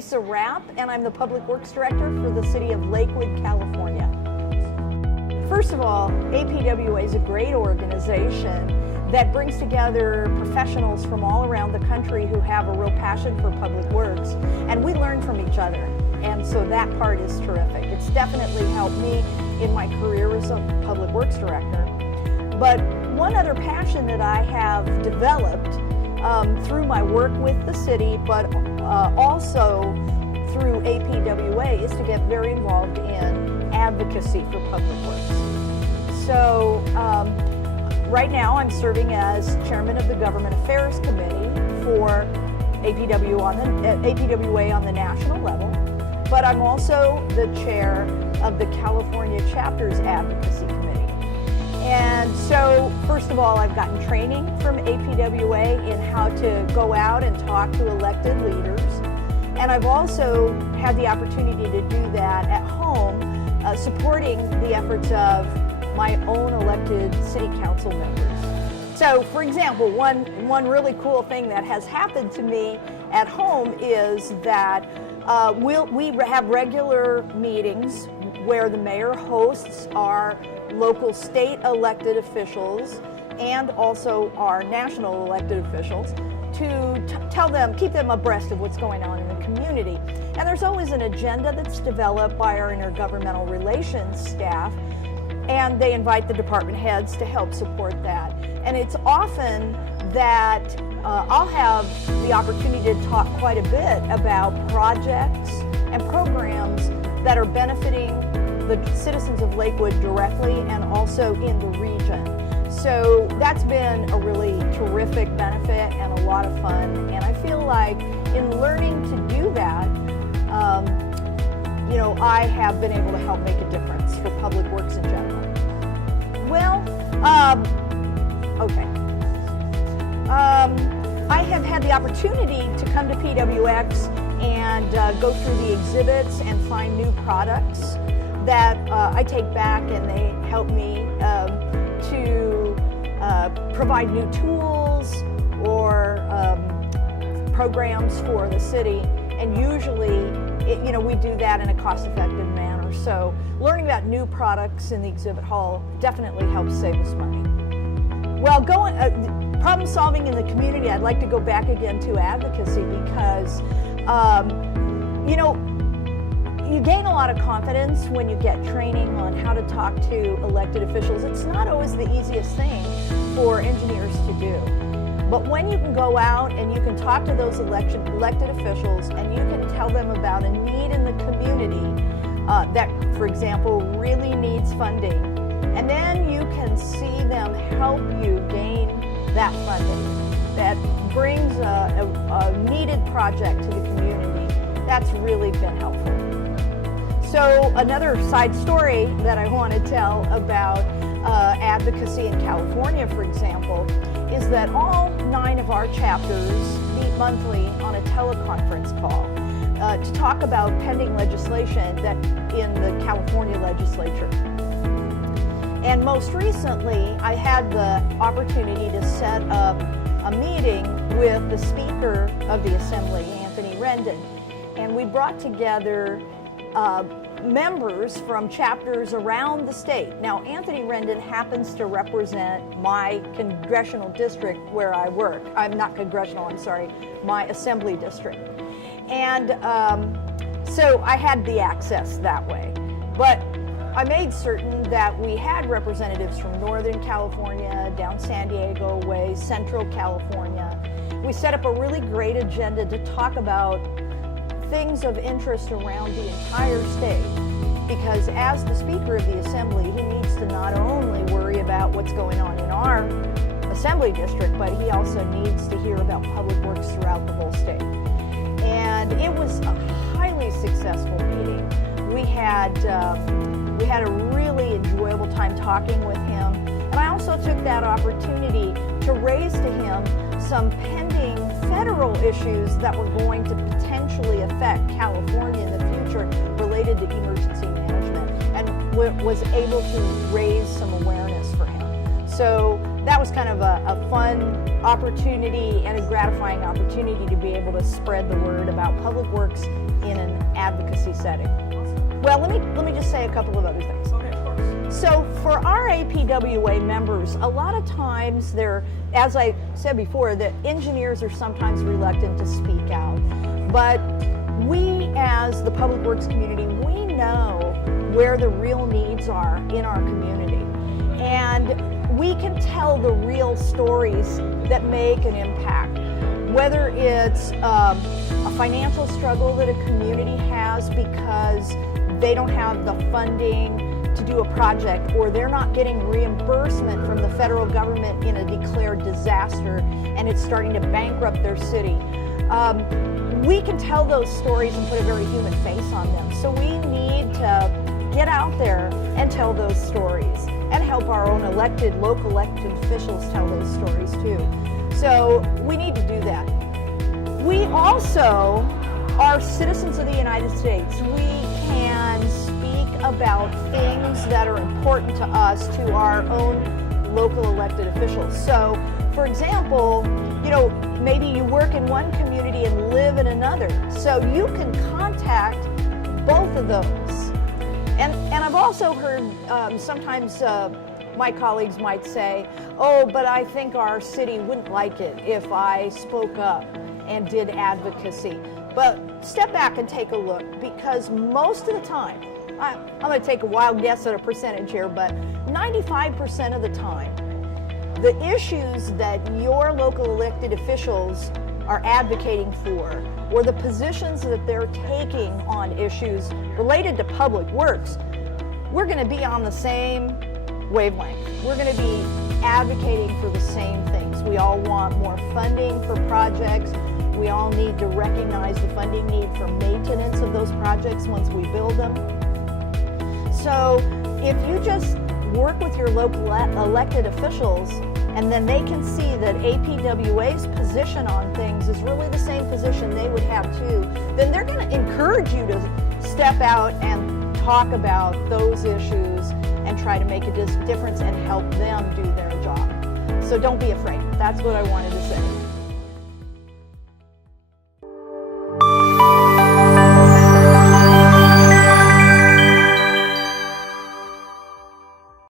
Lisa Rapp, and I'm the Public Works Director for the City of Lakewood, California. First of all, APWA is a great organization that brings together professionals from all around the country who have a real passion for public works, and we learn from each other, and so that part is terrific. It's definitely helped me in my career as a Public Works Director. But one other passion that I have developed through my work with the city, but also through APWA, is to get very involved in advocacy for public works. So right now I'm serving as chairman of the Government Affairs Committee for APWA on the national level, but I'm also the chair of the California Chapter's Advocacy Committee. And so, first of all, I've gotten training from APWA in how to go out and talk to elected leaders. And I've also had the opportunity to do that at home, supporting the efforts of my own elected city council members. So, for example, one really cool thing that has happened to me at home is that we have regular meetings where the mayor hosts our local state elected officials and also our national elected officials to keep them abreast of what's going on in the community. And there's always an agenda that's developed by our intergovernmental relations staff, and they invite the department heads to help support that. And it's often that I'll have the opportunity to talk quite a bit about projects and programs that are benefiting the citizens of Lakewood directly and also in the region. So that's been a really terrific benefit and a lot of fun. And I feel like in learning to do that, I have been able to help make a difference for public works in general. Well, okay. I have had the opportunity to come to PWX and go through the exhibits and find new products that I take back, and they help me to provide new tools or programs for the city. And usually, we do that in a cost-effective manner. So learning about new products in the exhibit hall definitely helps save us money. Well, problem solving in the community, I'd like to go back again to advocacy because, you gain a lot of confidence when you get training on how to talk to elected officials. It's not always the easiest thing for engineers to do. But when you can go out and you can talk to those elected officials and you can tell them about a need in the community that, for example, really needs funding, and then you can see them help you gain that funding that brings a needed project to the community, that's really been helpful. So another side story that I want to tell about advocacy in California, for example, is that all 9 of our chapters meet monthly on a teleconference call to talk about pending legislation that in the California legislature. And most recently, I had the opportunity to set up a meeting with the Speaker of the Assembly, Anthony Rendon, and we brought together members from chapters around the state. Now, Anthony Rendon happens to represent my congressional district where I work. I'm not congressional, I'm sorry, my assembly district. And so I had the access that way. But I made certain that we had representatives from Northern California, down San Diego way, Central California. We set up a really great agenda to talk about things of interest around the entire state, because as the Speaker of the Assembly, he needs to not only worry about what's going on in our Assembly district, but he also needs to hear about public works throughout the whole state. And it was a highly successful meeting. We had a really enjoyable time talking with him, and I also took that opportunity to raise to him some pending federal issues that were going to potentially affect California in the future related to emergency management, and was able to raise some awareness for him. So that was kind of a fun opportunity and a gratifying opportunity to be able to spread the word about public works in an advocacy setting. Well, let me just say a couple of other things. Okay, of course. So for our APWA members, a lot of times they're, as I said before, the engineers are sometimes reluctant to speak out. But we, as the public works community, we know where the real needs are in our community. And we can tell the real stories that make an impact. Whether it's a financial struggle that a community has because they don't have the funding to do a project, or they're not getting reimbursement from the federal government in a declared disaster and it's starting to bankrupt their city. We can tell those stories and put a very human face on them. So we need to get out there and tell those stories and help our own local elected officials tell those stories too. So we need to do that. We also are citizens of the United States. We can speak about things that are important to us, to our own local elected officials. So, for example, maybe you work in one community and live in another. So you can contact both of those. And I've also heard sometimes my colleagues might say, oh, but I think our city wouldn't like it if I spoke up and did advocacy. But step back and take a look, because most of the time, I'm going to take a wild guess at a percentage here, but 95% of the time, the issues that your local elected officials are advocating for, or the positions that they're taking on issues related to public works, we're going to be on the same wavelength. We're going to be advocating for the same things. We all want more funding for projects. We all need to recognize the funding need for maintenance of those projects once we build them. So if you just work with your local elected officials, and then they can see that APWA's position on things is really the same position they would have too, then they're going to encourage you to step out and talk about those issues and try to make a difference and help them do their job. So don't be afraid. That's what I wanted to say.